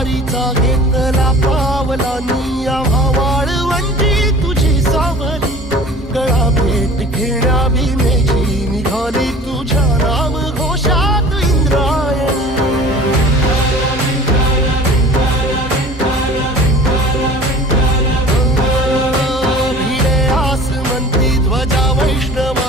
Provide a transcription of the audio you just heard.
वारीचा घेतला पावलांनी आम्हा वाळवंटी तुझी सावली गळा भेट घेण्या भीमेची निघाली तुझ्या नाम घोषात इंद्रायणी भिडे आसमंती ध्वजा वैष्णव